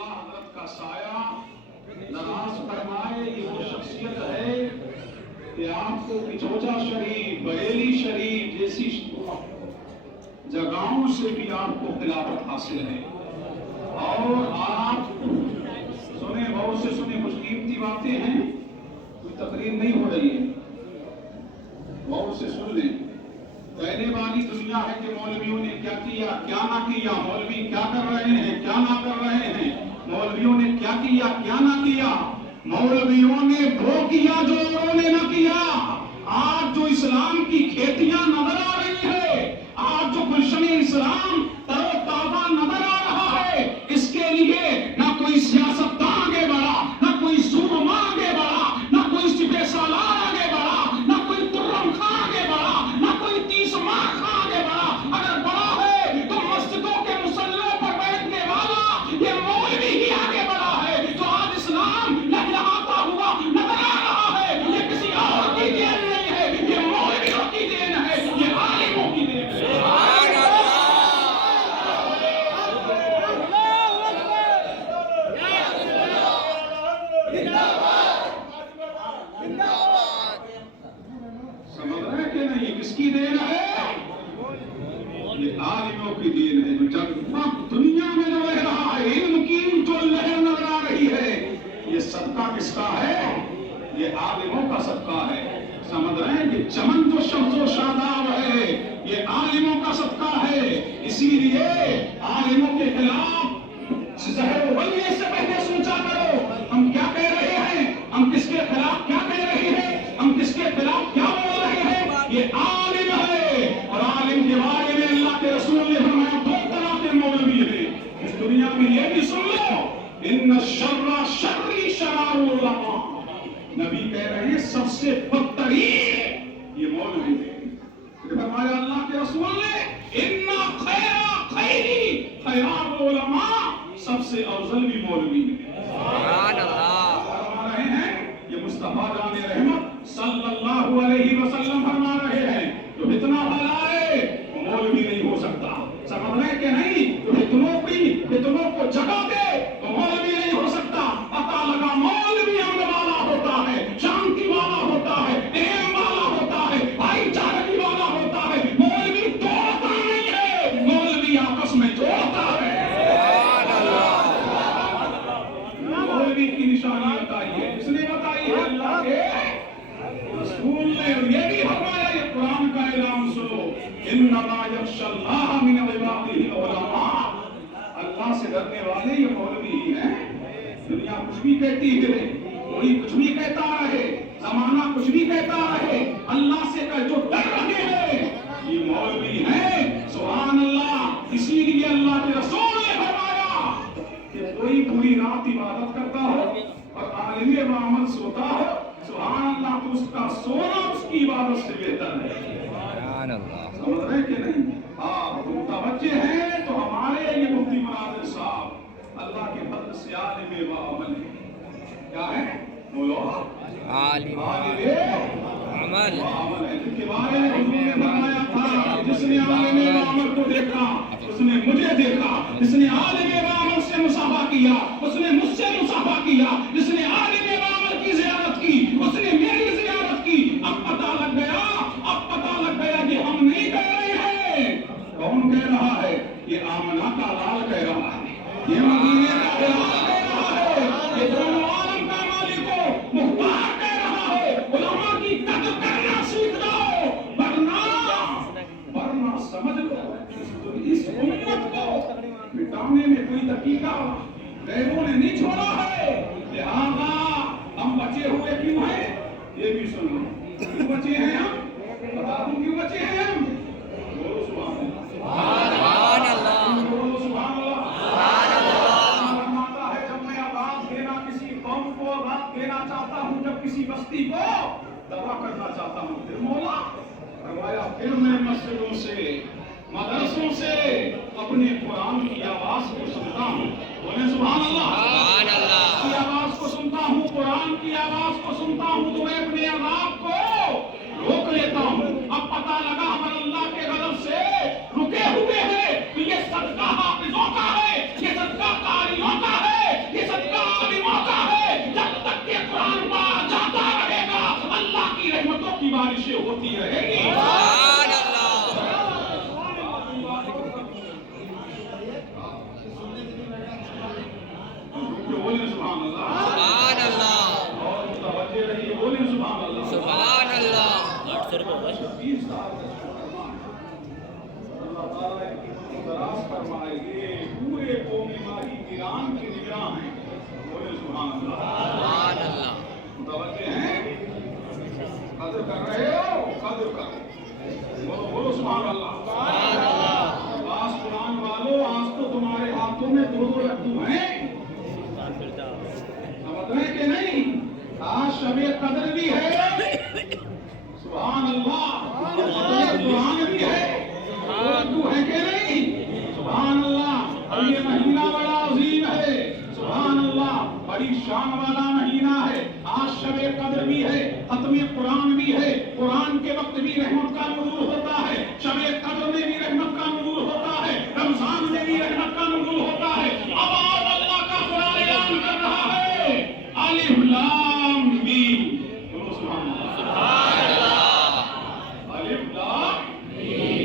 اللہ حضرت کا سایہ نراز فرمائے، یہ وہ شخصیت ہے کہ آپ کو پچوجا شریف، بریلی شریف جیسی جگہوں سے بھی آپ کو خلافت حاصل ہے۔ اور آپ سنیں، غور سے سنیں، کچھ قیمتی باتیں ہیں، کوئی تقریر نہیں ہو رہی ہے، غور سے سن لیں۔ کہنے والی دنیا ہے کہ مولویوں نے کیا کیا، کیا نہ کیا، مولوی کیا کر رہے ہیں، کیا نہ کر رہے ہیں، مولویوں نے کیا کیا، کیا نہ کیا۔ مولویوں نے وہ کیا جو انہوں نے نہ کیا۔ آج جو اسلام کی کھیتیاں نظر آ رہی ہے، آج جو گلشن اسلام تر و تازہ نظر آ رہا ہے، اس کے لیے نہ کوئی سیاستدان آگے بڑھا، نہ کوئی سورما آگے بڑھا، نہ کوئی سپہ سالار آگے بڑھا، نہ کوئی ترم خان آگے بڑھا، نہ کوئی 30 ماہ خان آگے بڑھا۔ اگر بڑھا ہے تو مسجدوں کے مصلوں پر بیٹھنے والا یہ مولوی ہی آگے بڑھا ہے، جو آج اسلام لہلہاتا ہوا نظر آ رہا ہے۔ یہ کسی اور کی دین نہیں ہے، یہ مولویوں کی دین ہے، یہ عالموں کی دین ہے۔ سمجھ رہے ہیں کہ نہیں، یہ کس کی دین ہے؟ یہ عالموں کی دین ہے۔ جو جب دنیا میں جو رہ رہا ہے، علم کی جو لہر نظر آ رہی ہے، یہ صدقہ کس کا ہے؟ یہ عالموں کا صدقہ ہے۔ سمجھ رہے ہیں؟ یہ چمن جو شمس و شاداب ہے، یہ عالموں کا صدقہ ہے۔ اسی لیے عالموں کے خلاف زہر و ولیے سے پہلے سوچا کرو، ہم کیا کہہ رہے ہیں، ہم کس کے خلاف کیا کہہ رہے ہیں، ہم کس کے خلاف کیا بول رہے ہیں۔ یہ عالم ہے، اور عالم کے بارے میں اللہ کے رسول نے فرمایا 2 طرح کے مولوی ہیں۔ اس دنیا میں یہ بھی سن لو، ان الشر شر شرار العلماء، نبی کہہ رہے ہیں سب سے بدترین یہ مولوی ہے۔ فرمایا اللہ کے رسول نے ان خیر خیرات العلماء، سب سے افضل بھی مولوی ہے۔ سبحان اللہ۔ فرما رہے ہیں یہ مصطفیٰ جان رحمت صلی اللہ علیہ وسلم فرما رہے ہیں جو اتنا بھلائے وہ مولوی نہیں ہو سکتا۔ سمجھ رہے کہ نہیں؟ جو فتنوں کو جگہ دے تو مولوی نہیں ہو سکتا۔ پتہ لگا مولوی امن والا ہوتا ہے، شانتی والا ہوتا ہے، علم والا ہوتا ہے، بھائی چارگی والا ہوتا ہے۔ مولوی توڑتا نہیں ہے، مولوی آپس میں جوڑتا ہے۔ مولوی کی نشانی بتائیے، کس نے بتائی ہے؟ اللہ کے رسول نے۔ یہ بھی فرمایا، یہ قرآن کا اعلان سنو، انما یخشی اللہ من عبادہ العلماء، اللہ سے ڈرنے والے یہ مولوی ہی ہیں۔ دنیا کچھ بھی کہتی ہے، کوئی کچھ بھی کہتا رہے، زمانہ کچھ بھی کہتا رہے، اللہ سے جو ڈر رہے ہیں یہ مولوی ہیں۔ سبحان اللہ۔ اسی لیے اللہ کے رسول نے فرمایا کہ کوئی پوری رات عبادت کرتا ہو اور عالم بعمل سوتا ہو، سبحان اللہ، تو اس کا سونا اس کی عبادت سے بہتر ہے۔ سبحان اللہ۔ سمجھ رہے کہ نہیں؟ ہاں، تم متوجہ ہیں تو ہمارے یہ مفتی مناظر صاحب اللہ کے فضل سے عالم بعمل ہے۔ کیا ہے؟ بولو، عالم عمل ہے، جن کے بارے میں حضور نے فرمایا تھا کہ جس نے عالم بعمل کو دیکھا اس نے مجھے دیکھا، جس نے عالم بعمل سے مصافحہ کیا اس نے مجھ سے مصافحہ کیا، جس نے عالم بعمل کی زیارت کی اس نے میری زیارت کی۔ اب پتہ لگ گیا کہ ہم نہیں کہہ رہے ہیں۔ کون کہہ رہا ہے؟ یہ آمنہ کا لال کہہ رہا ہے، یہ مدینے کا بلال کہہ رہا ہے، یہ دونوں عالم کا مالک و مختار کہہ رہا ہے۔ علماء کی قدر کرنا سیکھ جاؤ، ورنہ سمجھ لو اس امت کو مٹانے میں کوئی دقیقہ غیروں نے نہیں چھوڑا ہے۔ لہذا ہم بچے ہوئے کیوں ہیں؟ یہ بھی سن لو، کیوں بچے ہیں ہم؟ بتا دوں کیوں بچے ہیں ہم؟ بولو سبحان اللہ، بولو سبحان اللہ۔ فرماتا ہے جب میں آواز دینا کسی قوم کو آواز دینا چاہتا ہوں، جب کسی بستی کو دعا کرنا چاہتا ہوں، پھر مولا فرمایا پھر میں مسجدوں سے مدرسوں سے اپنے قرآن کی آواز کو سنتا ہوں۔ بولیں سبحان اللہ۔ کی آواز کو سنتا ہوں، قرآن کی آواز کو سنتا ہوں تو میں اپنے عذاب کو روک لیتا ہوں۔ اب پتہ لگا ہم اللہ کے غضب سے رکے ہوئے ہیں تو یہ صدقہ حافظوں کا ہے، یہ صدقہ قاریوں کا ہے، سے ہوتی رہے گی. سبحان اللہ. بولیں سبحان اللہ. سبحان اللہ. اور متوجہ رہیے, بولیں سبحان اللہ. سبحان اللہ. 800 روپے. 20 سال اللہ تعالیٰ کی دراز فرمائے. یہ پورے قوم ماہی گیران کے نگراں ہیں. بولیں سبحان اللہ. سبحان اللہ. متوجہ ہیں, قدر کر رہے ہو, قدر کرو. بولو سبحان اللہ. سبحان اللہ. عباس قرآن والو, آج تو تمہارے ہاتھوں میں 2 لڈو ہیں, سمجھ رہے کہ نہیں؟ آج شب قدر بھی ہے, سبحان اللہ, قرآن بھی ہے, 2 لڈو ہے کہ نہیں؟ سبحان اللہ. اور یہ مہینہ بڑا عظیم ہے, سبحان اللہ, بڑی شان والا مہینہ ہے. آج شب قدر بھی ہے, ختم قرآن بھی ہے, قرآن کے وقت بھی رحمت کا نزول